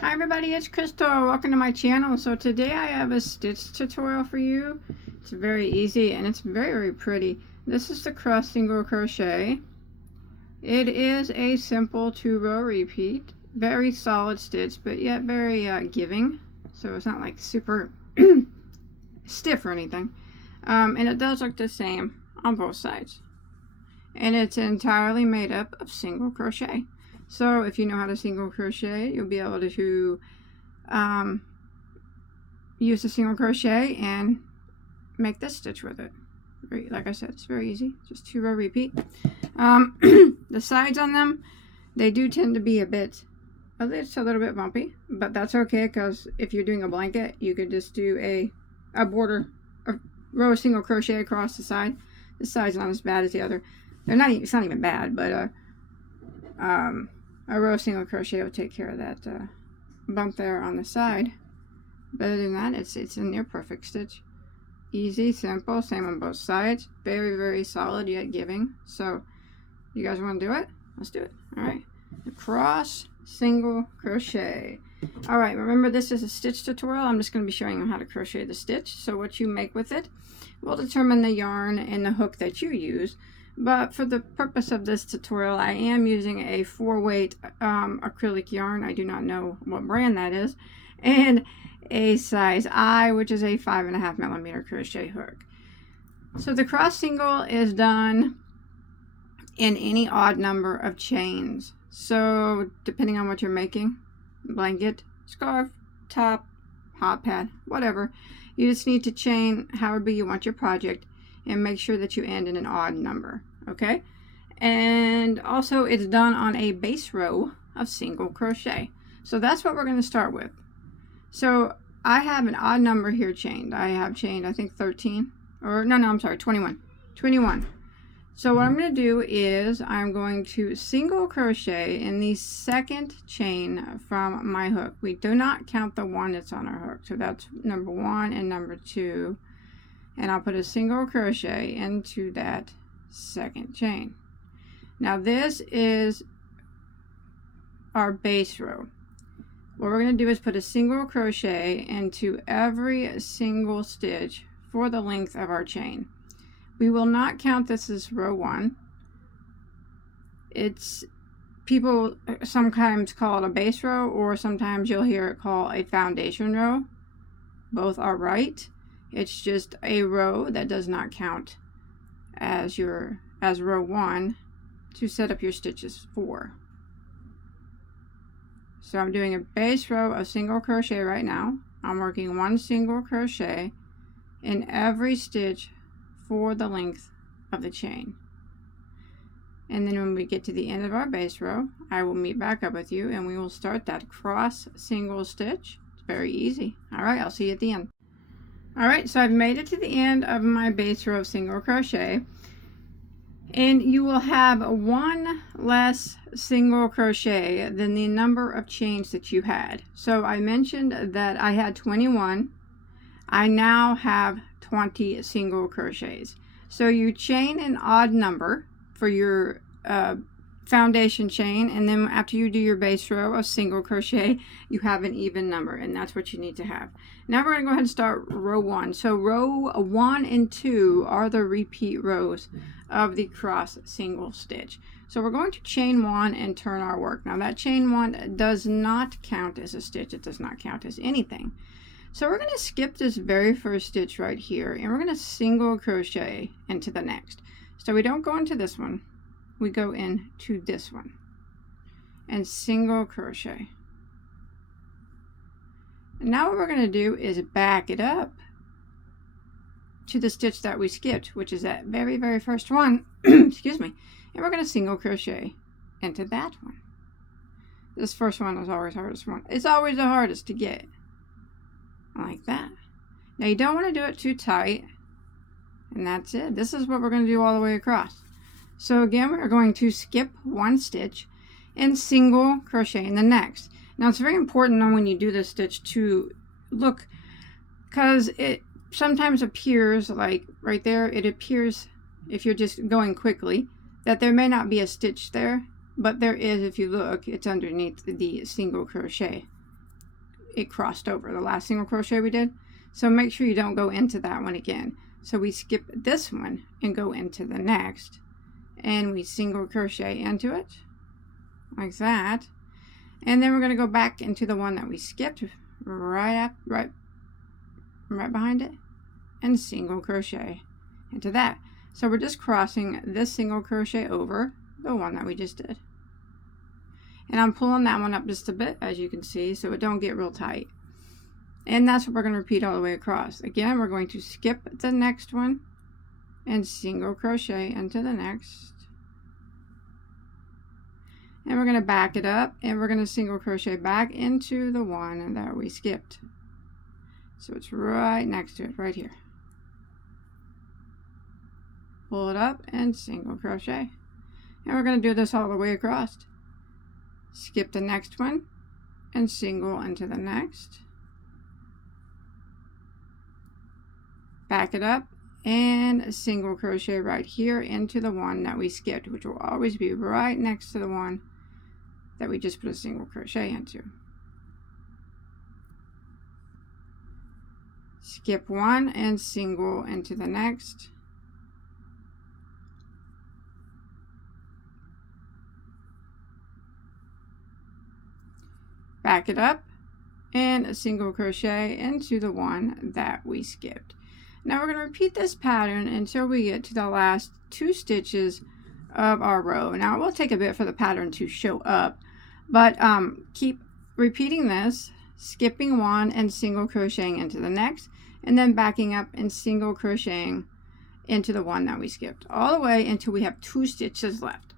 Hi everybody, it's Crystal. Welcome to my channel. So today I have a stitch tutorial for you. It's very easy and it's very pretty. This is the cross single crochet. It is a simple 2-row repeat. Very solid stitch, but yet very giving. So it's not like super stiff or anything. And it does look the same on both sides. And it's entirely made up of single crochet. So if you know how to single crochet, you'll be able to use the single crochet and make this stitch with it. Like I said, it's very easy. Just 2-row repeat. The sides on them, they do tend to be a little bit bumpy, but that's okay, because if you're doing a blanket, you could just do a row of single crochet across the side. This side's not as bad as the other. It's not even bad, but a row of single crochet will take care of that bump there on the side. But other than that, it's a near perfect stitch. Easy, simple, same on both sides. Very solid yet giving. So you guys want to do it? Let's do it. All right. The cross single crochet. All right, remember this is a stitch tutorial. I'm just going to be showing you how to crochet the stitch. So what you make with it will determine the yarn and the hook that you use. But for the purpose of this tutorial, I am using a 4-weight acrylic yarn. I do not know what brand that is. And a size I, which is a 5.5mm crochet hook. So the cross single is done in any odd number of chains. So depending on what you're making, blanket, scarf, top, hot pad, whatever, you just need to chain however you want your project and make sure that you end in an odd number. Okay, and also it's done on a base row of single crochet. So that's what we're going to start with. So I have an odd number here chained. I have chained, I think 13, or no, I'm sorry, 21. So what I'm going to do is I'm going to single crochet in the second chain from my hook. We do not count the one that's on our hook. So that's number 1 and number 2. And I'll put a single crochet into that second chain. Now this is our base row. What we're going to do is put a single crochet into every single stitch for the length of our chain. We will not count this as row 1. People sometimes call it a base row, or sometimes you'll hear it called a foundation row. Both are right. It's just a row that does not count as row 1 to set up your stitches for. So I'm doing a base row of single crochet right now. I'm working 1 single crochet in every stitch for the length of the chain. And then when we get to the end of our base row, I will meet back up with you and we will start that cross single stitch. It's very easy. All right, I'll see you at the end. Alright, so I've made it to the end of my base row of single crochet, and you will have 1 less single crochet than the number of chains that you had. So I mentioned that I had 21. I now have 20 single crochets. So you chain an odd number for your foundation chain, and then after you do your base row of single crochet, you have an even number, and that's what you need to have. Now we're going to go ahead and start row 1. So row 1 and 2 are the repeat rows of the cross single stitch. So we're going to chain 1 and turn our work. Now that chain 1 does not count as a stitch. It does not count as anything. So we're going to skip this very first stitch right here, and we're going to single crochet into the next. So we don't go into this one. We go into this one and single crochet. And now what we're going to do is back it up to the stitch that we skipped, which is that very first one. Excuse me. And we're going to single crochet into that one. This first one is always the hardest one. It's always the hardest to get. Like that. Now you don't want to do it too tight. And that's it. This is what we're going to do all the way across. So again, we're going to skip 1 stitch and single crochet in the next. Now it's very important when you do this stitch to look, because it sometimes appears like right there, it appears if you're just going quickly that there may not be a stitch there, but there is. If you look, it's underneath the single crochet it crossed over, the last single crochet we did. So make sure you don't go into that one again. So we skip this one and go into the next, and we single crochet into it like that. And then we're going to go back into the one that we skipped right behind it, and single crochet into that. So we're just crossing this single crochet over the one that we just did. And I'm pulling that one up just a bit, as you can see, so it don't get real tight. And that's what we're going to repeat all the way across. Again, we're going to skip the next one and single crochet into the next. And we're going to back it up, and we're going to single crochet back into the one that we skipped. So it's right next to it, right here. Pull it up and single crochet. And we're going to do this all the way across. Skip the next one and single into the next. Back it up and single crochet right here into the one that we skipped, which will always be right next to the one that we just put a single crochet into. Skip one and single into the next. Back it up and a single crochet into the one that we skipped. Now we're going to repeat this pattern until we get to the last 2 stitches of our row. Now it will take a bit for the pattern to show up, but keep repeating this, skipping one and single crocheting into the next, and then backing up and single crocheting into the one that we skipped, all the way until we have 2 stitches left.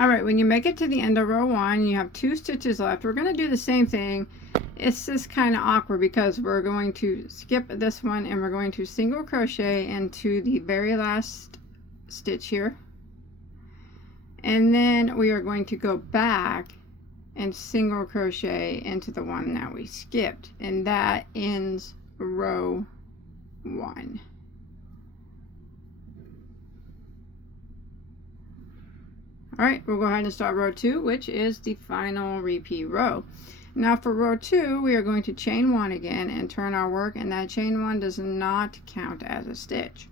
Alright, when you make it to the end of row 1, you have 2 stitches left. We're going to do the same thing. It's just kind of awkward because we're going to skip this one and we're going to single crochet into the very last stitch here. And then we are going to go back and single crochet into the one that we skipped. And that ends row 1. Alright, we'll go ahead and start row 2, which is the final repeat row. Now for row 2, we are going to chain 1 again and turn our work, and that chain 1 does not count as a stitch.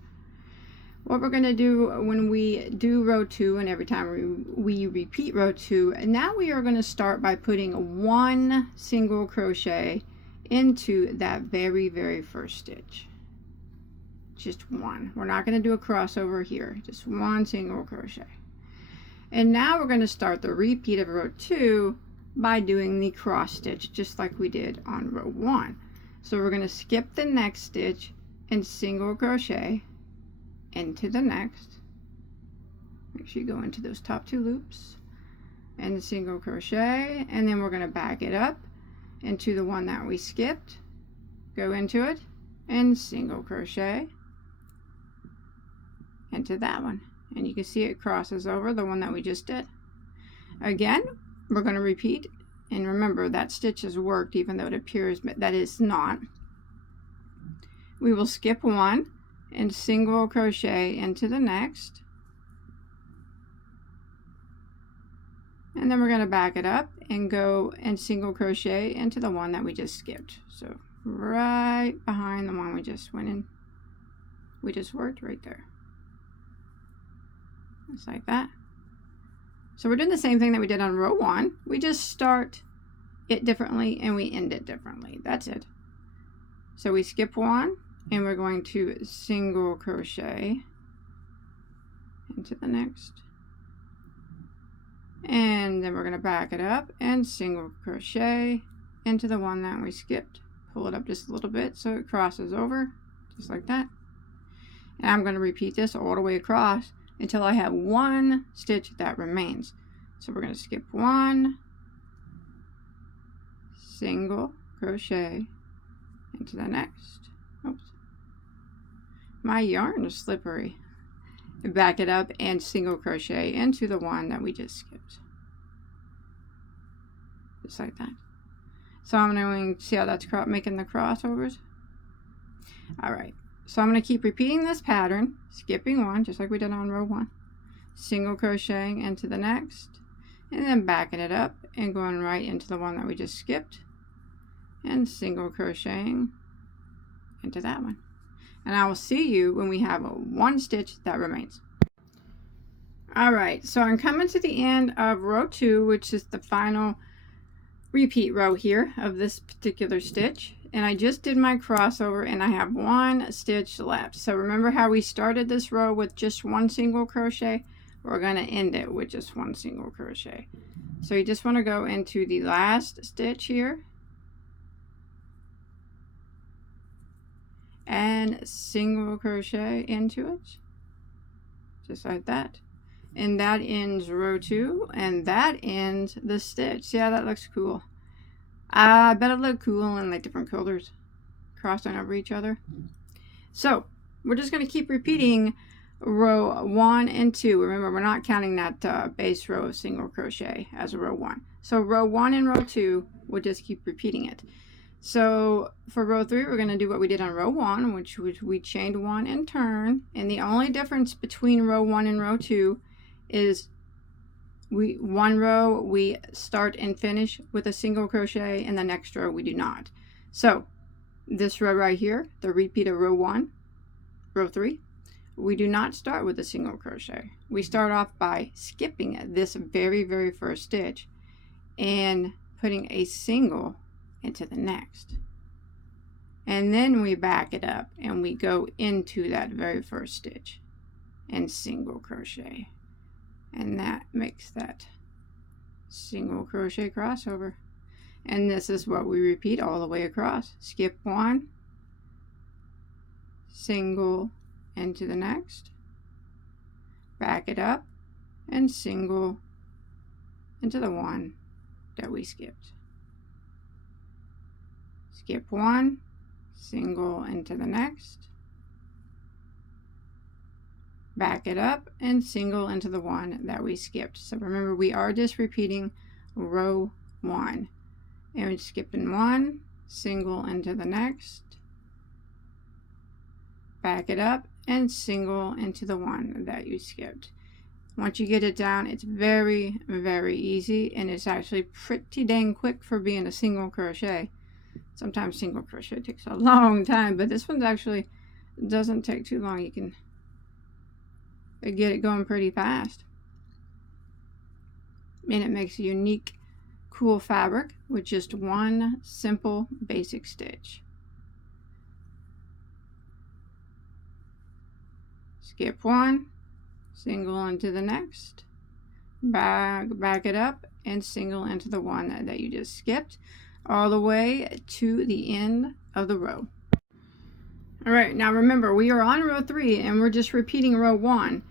What we're going to do when we do row 2 and every time we repeat row 2, now we are going to start by putting 1 single crochet into that very first stitch. Just 1. We're not going to do a crossover here, just 1 single crochet. And now we're going to start the repeat of row 2 by doing the cross stitch just like we did on row 1. So we're going to skip the next stitch and single crochet into the next. Make sure you go into those top 2 loops and single crochet, and then we're going to back it up into the one that we skipped, go into it and single crochet into that one. And you can see it crosses over the one that we just did. Again, we're going to repeat, and remember that stitch is worked even though it appears that it's not. We will skip 1 and single crochet into the next, and then we're going to back it up and go and single crochet into the one that we just skipped. So right behind the one we just went in, we just worked right there. Just like that. So we're doing the same thing that we did on row 1. We just start it differently and we end it differently. That's it. So we skip 1 and we're going to single crochet into the next. And then we're going to back it up and single crochet into the one that we skipped. Pull it up just a little bit so it crosses over, just like that. And I'm going to repeat this all the way across until I have 1 stitch that remains. So we're going to skip 1, single crochet into the next. Oops. My yarn is slippery. Back it up and single crochet into the one that we just skipped. Just like that. So I'm going to see how that's making the crossovers. Alright. So I'm going to keep repeating this pattern, skipping 1, just like we did on row 1, single crocheting into the next, and then backing it up and going right into the one that we just skipped, and single crocheting into that one. And I will see you when we have one stitch that remains. Alright, so I'm coming to the end of row 2, which is the final repeat row here of this particular stitch. And I just did my crossover and I have one stitch left. So remember how we started this row with just one single crochet? We're going to end it with just one single crochet. So you just want to go into the last stitch here and single crochet into it, just like that. And that ends row 2, and that ends the stitch. See how that looks cool? I bet it look cool in like different colors crossing over each other. So we're just going to keep repeating row 1 and 2. Remember, we're not counting that base row of single crochet as a row 1. So row 1 and row 2, we'll just keep repeating it. So for row 3, we're going to do what we did on row 1, which was we chained 1 and turn. And the only difference between row 1 and row 2 is one row we start and finish with a single crochet, and the next row we do not. So this row right here, the repeat of row 1, row 3, we do not start with a single crochet. We start off by skipping this very first stitch and putting a single into the next, and then we back it up and we go into that very first stitch and single crochet, and that makes that single crochet crossover. And this is what we repeat all the way across. Skip 1, single into the next, back it up, and single into the one that we skipped. Skip 1, single into the next, back it up, and single into the one that we skipped. So remember, we are just repeating row 1, and we're skipping 1, single into the next, back it up, and single into the one that you skipped. Once you get it down, it's very easy, and it's actually pretty dang quick for being a single crochet. Sometimes single crochet takes a long time, but this one's actually doesn't take too long. You can get it going pretty fast, and it makes a unique, cool fabric with just one simple basic stitch. Skip 1, single into the next, back it up, and single into the one that you just skipped, all the way to the end of the row. Alright, now remember, we are on row 3 and we're just repeating row 1.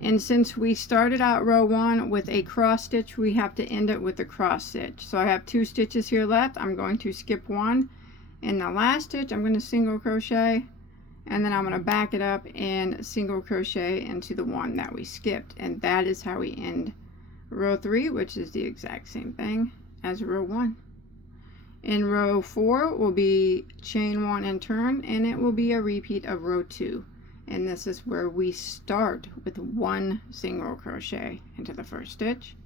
And since we started out row 1 with a cross stitch, we have to end it with a cross stitch. So I have 2 stitches here left. I'm going to skip 1. In the last stitch, I'm going to single crochet, and then I'm going to back it up and single crochet into the one that we skipped. And that is how we end row 3, which is the exact same thing as row 1. In row 4 will be chain 1 and turn, and it will be a repeat of row 2. And this is where we start with 1 single crochet into the first stitch,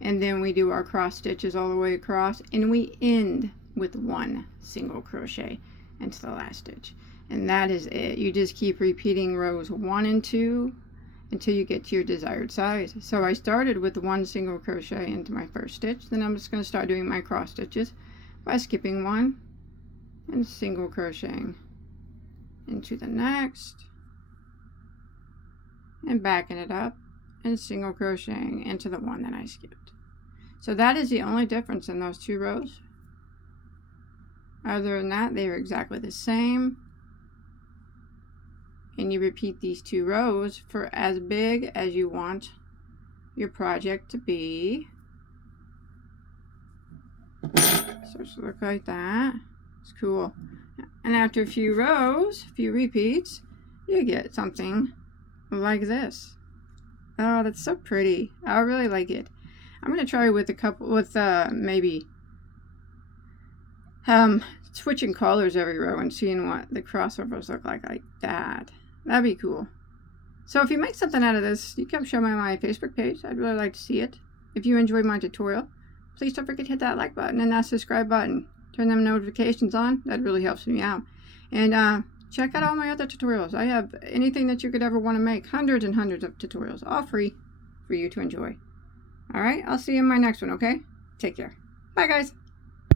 and then we do our cross stitches all the way across, and we end with 1 single crochet into the last stitch. And that is it. You just keep repeating rows 1 and 2 until you get to your desired size. So I started with 1 single crochet into my first stitch. Then I'm just going to start doing my cross stitches by skipping 1 and single crocheting into the next, and backing it up and single crocheting into the one that I skipped. So that is the only difference in those 2 rows. Other than that, they are exactly the same. And you repeat these 2 rows for as big as you want your project to be. So it's look like that. It's cool. And after a few rows, a few repeats, you get something like this. Oh, that's so pretty. I really like it. I'm gonna try with a couple, with maybe switching colors every row and seeing what the crossovers look like that. That'd be cool. So if you make something out of this, you come show me on my Facebook page. I'd really like to see it. If you enjoyed my tutorial, please don't forget to hit that like button and that subscribe button. turn them notifications on. That really helps me out. And check out all my other tutorials. I have anything that you could ever want to make. Hundreds and hundreds of tutorials, all free for you to enjoy. All right, I'll see you in my next one, okay? Take care. Bye, guys.